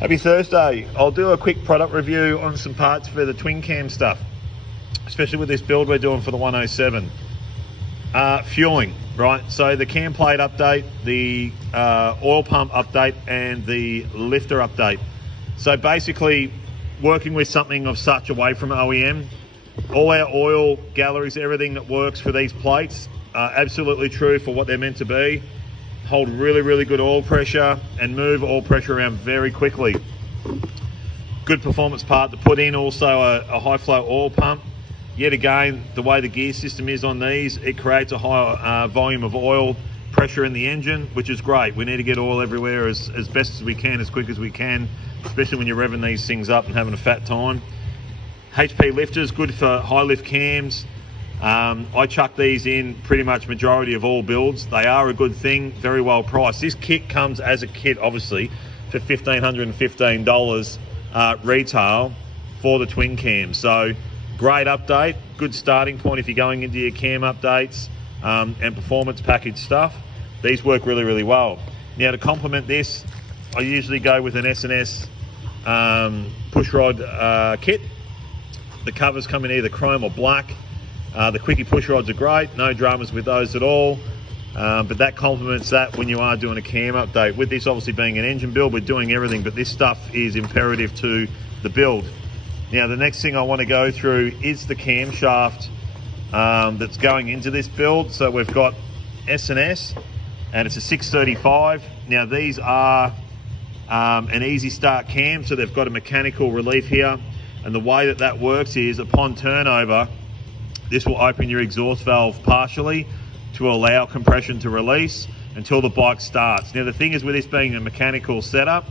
Happy Thursday. I'll do a quick product review on some parts for the twin cam stuff, especially with this build we're doing for the 107. Fueling, right? So the cam plate update, the oil pump update, and the lifter update. So basically working with something of such away from OEM, all our oil galleries, everything that works for these plates are absolutely true for what they're meant to be. Hold really good oil pressure and move oil pressure around very quickly. Good performance part to put in. Also a high flow oil pump. Yet again, the way the gear system is on these, it creates a high volume of oil pressure in the engine, which is great. We need to get oil everywhere as best as we can, as quick as we can, especially when you're revving these things up and having a fat time. HP lifters, good for high lift cams. I chuck these in pretty much majority of all builds. They are a good thing, very well priced. This kit comes as a kit, obviously, for $1,515 retail for the twin cam. So great update, good starting point if you're going into your cam updates and performance package stuff. These work really well. Now to complement this, I usually go with an S&S push rod kit. The covers come in either chrome or black. The quickie push rods are great, no dramas with those at all, but that complements that when you are doing a cam update. With this obviously being an engine build, we're doing everything, but this stuff is imperative to the build. Now the next thing I want to go through is the camshaft that's going into this build. So we've got S&S and it's a 635. Now these are an easy start cam, so they've got a mechanical relief here, and the way that works is upon turnover, this will open your exhaust valve partially to allow compression to release until the bike starts. Now the thing is, with this being a mechanical setup,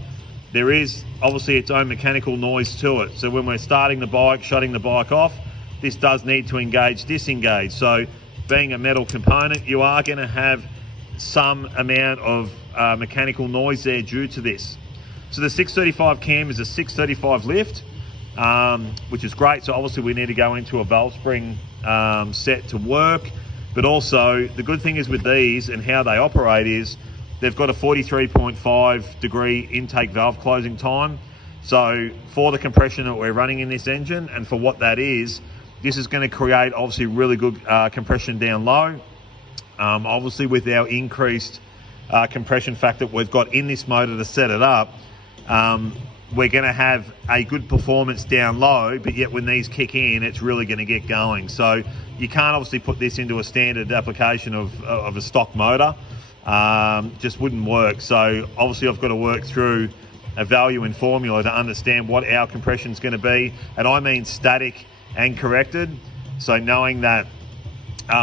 there is obviously its own mechanical noise to it. So when we're starting the bike, shutting the bike off, this does need to engage, disengage. So being a metal component, you are going to have some amount of mechanical noise there due to this. So the 635 cam is a 635 lift, which is great. So obviously we need to go into a valve spring set to work, but also the good thing is with these and how they operate is they've got a 43.5 degree intake valve closing time. So for the compression that we're running in this engine and for what that is, this is going to create obviously really good compression down low. Obviously with our increased compression factor we've got in this motor to set it up, we're going to have a good performance down low, but yet when these kick in, it's really going to get going. So you can't obviously put this into a standard application of a stock motor. Just wouldn't work. So obviously I've got to work through a value and formula to understand what our compression is going to be. And I mean static and corrected. So knowing that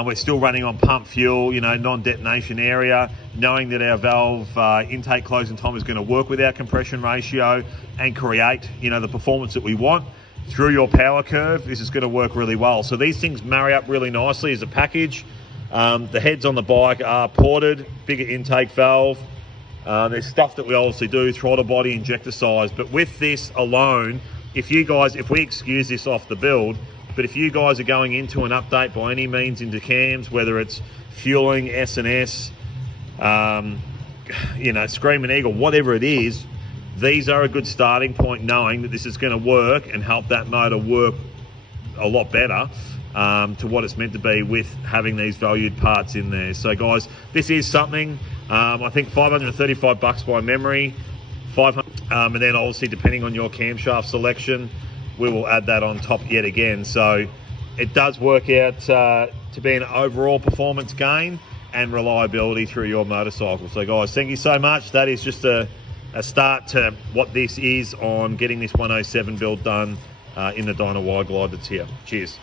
we're still running on pump fuel, non-detonation area, knowing that our valve intake closing time is going to work with our compression ratio and create, the performance that we want through your power curve. This is going to work really well. So these things marry up really nicely as a package. The heads on the bike are ported, bigger intake valve. There's stuff that we obviously do, throttle body, injector size, but with this alone, if we excuse this off the build, but if you guys are going into an update by any means into cams, whether it's fueling, S&S, Screaming Eagle, whatever it is, these are a good starting point, knowing that this is going to work and help that motor work a lot better to what it's meant to be with having these valued parts in there. So guys, this is something, I think $535 by memory, 500, and then obviously depending on your camshaft selection, we will add that on top yet again. So it does work out to be an overall performance gain and reliability through your motorcycle. So guys, thank you so much. That is just a start to what this is on getting this 107 build done in the Dyna Wide Glide that's here. Cheers.